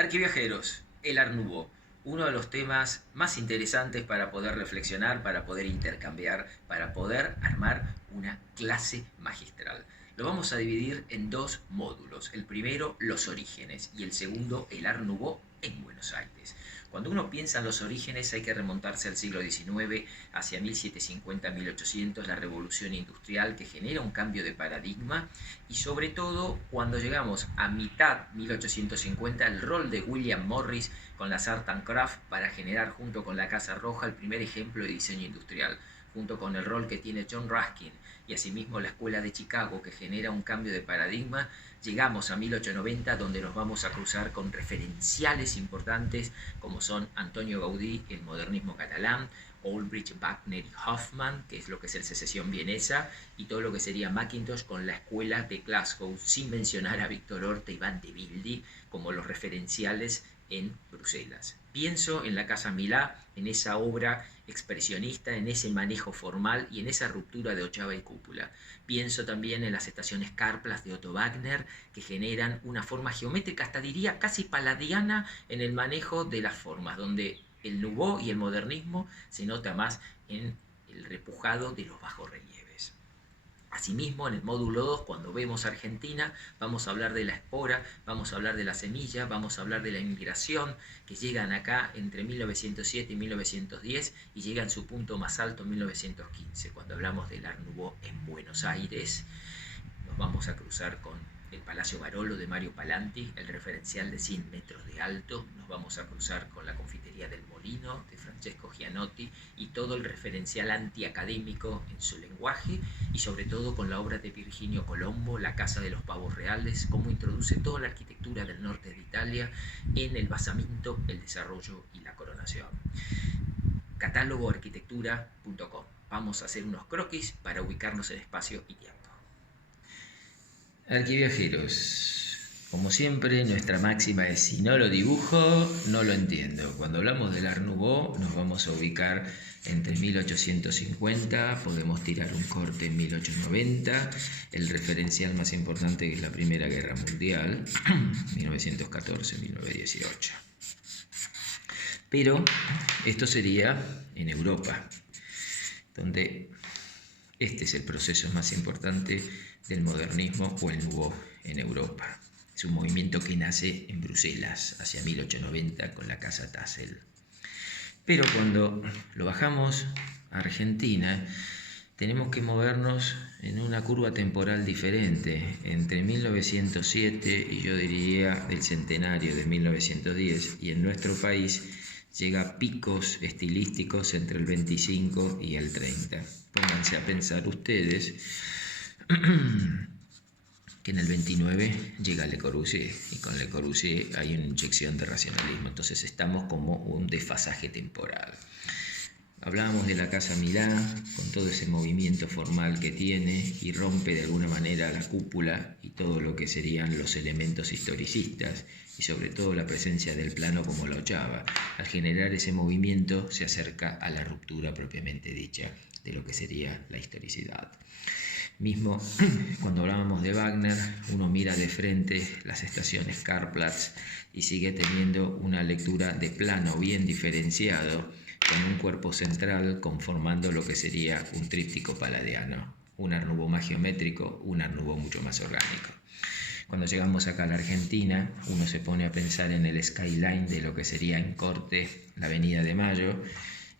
Arquiviajeros, el Art Nouveau, uno de los temas más interesantes para poder reflexionar, para poder intercambiar, para poder armar una clase magistral. Lo vamos a dividir en dos módulos. El primero, los orígenes, y el segundo, el Art Nouveau en Buenos Aires. Cuando uno piensa en los orígenes hay que remontarse al siglo XIX, hacia 1750-1800, la revolución industrial que genera un cambio de paradigma, y sobre todo cuando llegamos a mitad 1850 el rol de William Morris con las Art and Craft para generar junto con la Casa Roja el primer ejemplo de diseño industrial, junto con el rol que tiene John Ruskin y asimismo la Escuela de Chicago que genera un cambio de paradigma. Llegamos a 1890 donde nos vamos a cruzar con referenciales importantes como son Antonio Gaudí, el modernismo catalán, Ulbricht, Wagner y Hoffman, que es lo que es el secesión vienesa, y todo lo que sería Mackintosh con la escuela de Glasgow, sin mencionar a Víctor Horta y Van de Wilde como los referenciales en Bruselas. Pienso en la Casa Milá, en esa obra expresionista, en ese manejo formal y en esa ruptura de ochava y cúpula. Pienso también en las estaciones Karplas de Otto Wagner, que generan una forma geométrica, hasta diría casi paladiana en el manejo de las formas, donde el Nouveau y el modernismo se nota más en el repujado de los bajorrelieves. Asimismo, en el módulo 2, cuando vemos Argentina, vamos a hablar de la espora, vamos a hablar de la semilla, vamos a hablar de la inmigración, que llegan acá entre 1907 y 1910 y llegan a su punto más alto en 1915. Cuando hablamos del Art Nouveau en Buenos Aires, nos vamos a cruzar con el Palacio Barolo de Mario Palanti, el referencial de 100 metros de alto. Nos vamos a cruzar con la confitería del Molino de Francesco Gianotti y todo el referencial antiacadémico en su lenguaje, y sobre todo con la obra de Virginio Colombo, La Casa de los Pavos Reales, cómo introduce toda la arquitectura del norte de Italia en el basamento, el desarrollo y la coronación. Catálogoarquitectura.com. Vamos a hacer unos croquis para ubicarnos en espacio y tiempo. Arquiviajeros, como siempre, nuestra máxima es: si no lo dibujo, no lo entiendo. Cuando hablamos del Art Nouveau, nos vamos a ubicar entre 1850, podemos tirar un corte en 1890, el referencial más importante que es la Primera Guerra Mundial, 1914-1918. Pero esto sería en Europa, donde este es el proceso más importante del modernismo o el Nouveau en Europa. Es un movimiento que nace en Bruselas hacia 1890 con la Casa Tassel. Pero cuando lo bajamos a Argentina, tenemos que movernos en una curva temporal diferente, entre 1907 y yo diría el centenario de 1910, y en nuestro país llega a picos estilísticos entre el 25 y el 30. Pónganse a pensar ustedes que en el 29 llega Le Corbusier, y con Le Corbusier hay una inyección de racionalismo, entonces estamos como un desfasaje temporal. Hablábamos de la Casa Milá, con todo ese movimiento formal que tiene, y rompe de alguna manera la cúpula y todo lo que serían los elementos historicistas, y sobre todo la presencia del plano como la ochava. Al generar ese movimiento se acerca a la ruptura propiamente dicha de lo que sería la historicidad. Mismo cuando hablábamos de Wagner, uno mira de frente las estaciones Karplatz y sigue teniendo una lectura de plano bien diferenciado, con un cuerpo central conformando lo que sería un tríptico paladiano, un Art Nouveau más geométrico, un Art Nouveau mucho más orgánico. Cuando llegamos acá a la Argentina, uno se pone a pensar en el skyline de lo que sería en Corte la Avenida de Mayo,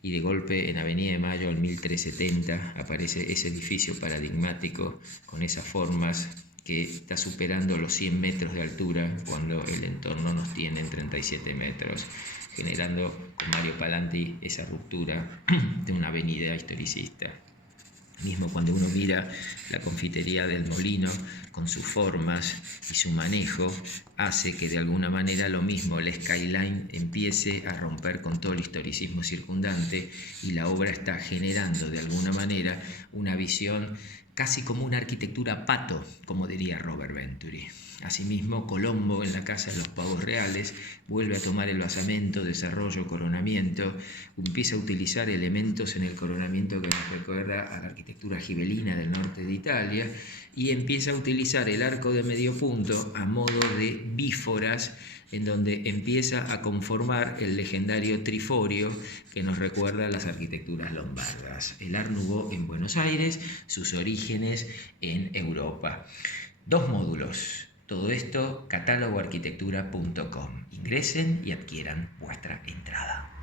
y de golpe en Avenida de Mayo, en 1370, aparece ese edificio paradigmático con esas formas que está superando los 100 metros de altura cuando el entorno nos tiene en 37 metros, generando con Mario Palanti esa ruptura de una avenida historicista. Mismo cuando uno mira la confitería del Molino con sus formas y su manejo, hace que de alguna manera lo mismo, el skyline empiece a romper con todo el historicismo circundante, y la obra está generando de alguna manera una visión casi como una arquitectura pato, como diría Robert Venturi. Asimismo, Colombo, en la Casa de los Pavos Reales, vuelve a tomar el basamento, desarrollo, coronamiento, empieza a utilizar elementos en el coronamiento que nos recuerda a la arquitectura gibelina del norte de Italia, y empieza a utilizar el arco de medio punto a modo de bíforas, en donde empieza a conformar el legendario triforio que nos recuerda a las arquitecturas lombardas. El Art Nouveau en Buenos Aires, sus orígenes en Europa. 2 módulos. Todo esto, catálogoarquitectura.com. Ingresen y adquieran vuestra entrada.